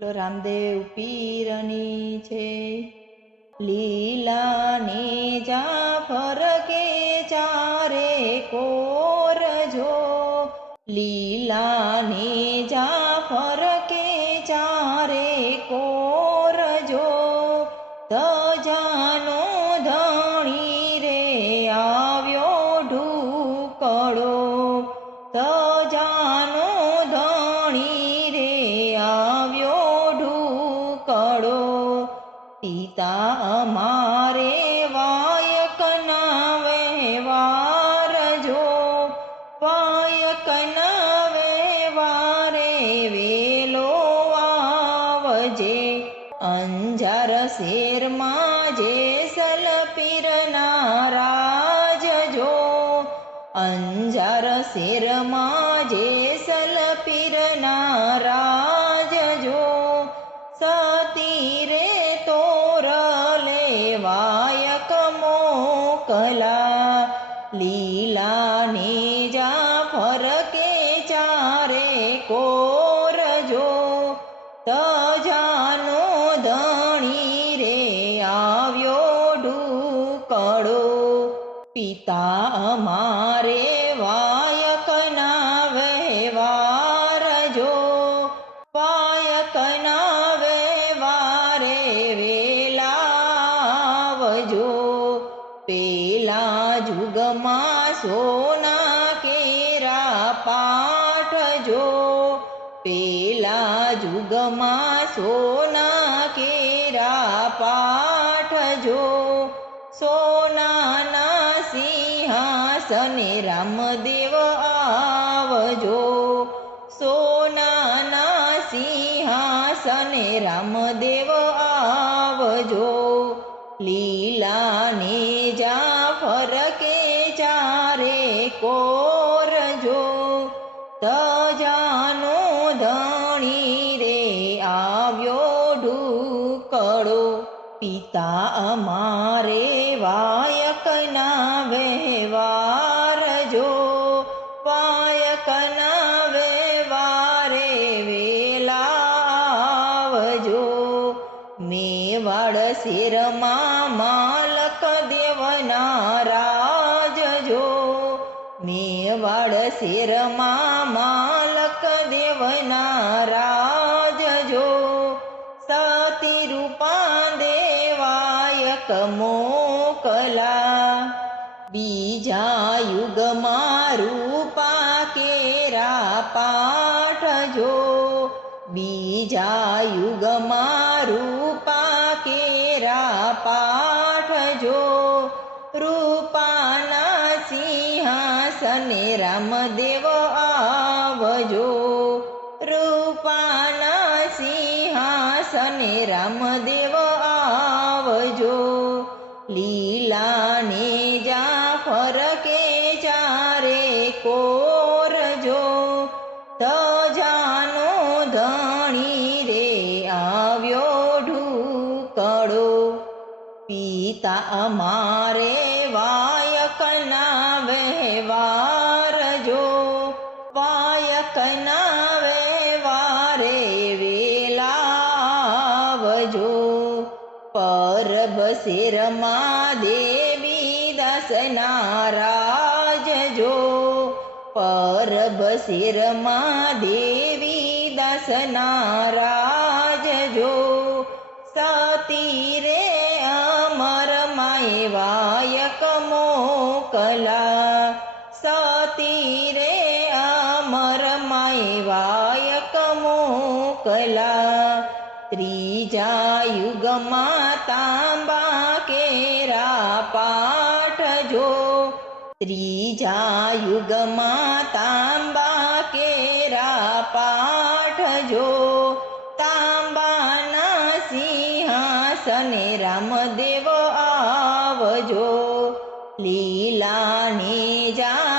રામદેવ પીરની છે લીલાની જાફર કે ચારે કોર જો લીલાની જાફર કે ચારે કોર જો તજાનો ધણી રે આવ્યો ઢુકડો તજાનો ધણી રે આવ્યો ઢુકડો પિતા અમારે વાયકના વ્યવહાર જો વાયકના વ્યવહારે વેલો આવજે અંજાર શેરમાં જેસલ પીરના રાજ જો અંજાર શેરમાં જેસલ પીરના રાજ જો સતી રે તોર લેવાયક મોકલા લીલાની જાફર કે ચારે કોર જો તજાનો ધણી રે આવ્યો ઢુકડો પિતા અમારે વાયકના વ્યવહાર જો વાયકના વ્યવહારે વેલાવજો પેલા જુગમાં સોના કેરા પાઠજો પેલા જુગમાં સોના કેરા પાઠજો સોનાના સિંહાસને રામદેવ આવજો સોનાના સિંહાસને રામદેવ આવજો લીલાની જાફર કે ચારે કોર જો તજાનો ધણી રે આવ્યો ઢુકડો પિતા અમારે વાયકના વ્યવહાર જો વાયકના વ્યવહારે વેલાવજો મેવાડ શેરમાં માલક દેવના રાજ જો મેવાડ શેરમાં માલક દેવના રાજ જો સતી રૂપા દેવાયક મોકલા બીજા યુગમાં રૂપા કેરા પાઠજો બીજા યુગમાં રૂપા કેરા પાઠજો રૂપાના સિંહાસને રામદેવ આવજો રૂપાના સિંહાસને રામદેવ આવજો લીલાને જાફર કે ચારે કોર જો તજાનો ધણી રે આવ્યો ઢુકડો પિતા અમારે વાયકના વ્યવહાર જો વાયકના વ્યવહારે વેલાવજો પરબ શેરમાં દેવી દાસના રાજ જો પરબ શેરમાં દેવી દાસના રાજ જો સતી રે અમર માય વાયક મોકલા સતી રે અમર માય વાયક મોકલા ત્રીજા યુગમાં તાંબા કેરા પાઠજો ત્રીજા યુગમાં તાંબા કેરા પાઠજો તાંબાના સિંહાસને રામદેવ આવજો લીલાની જા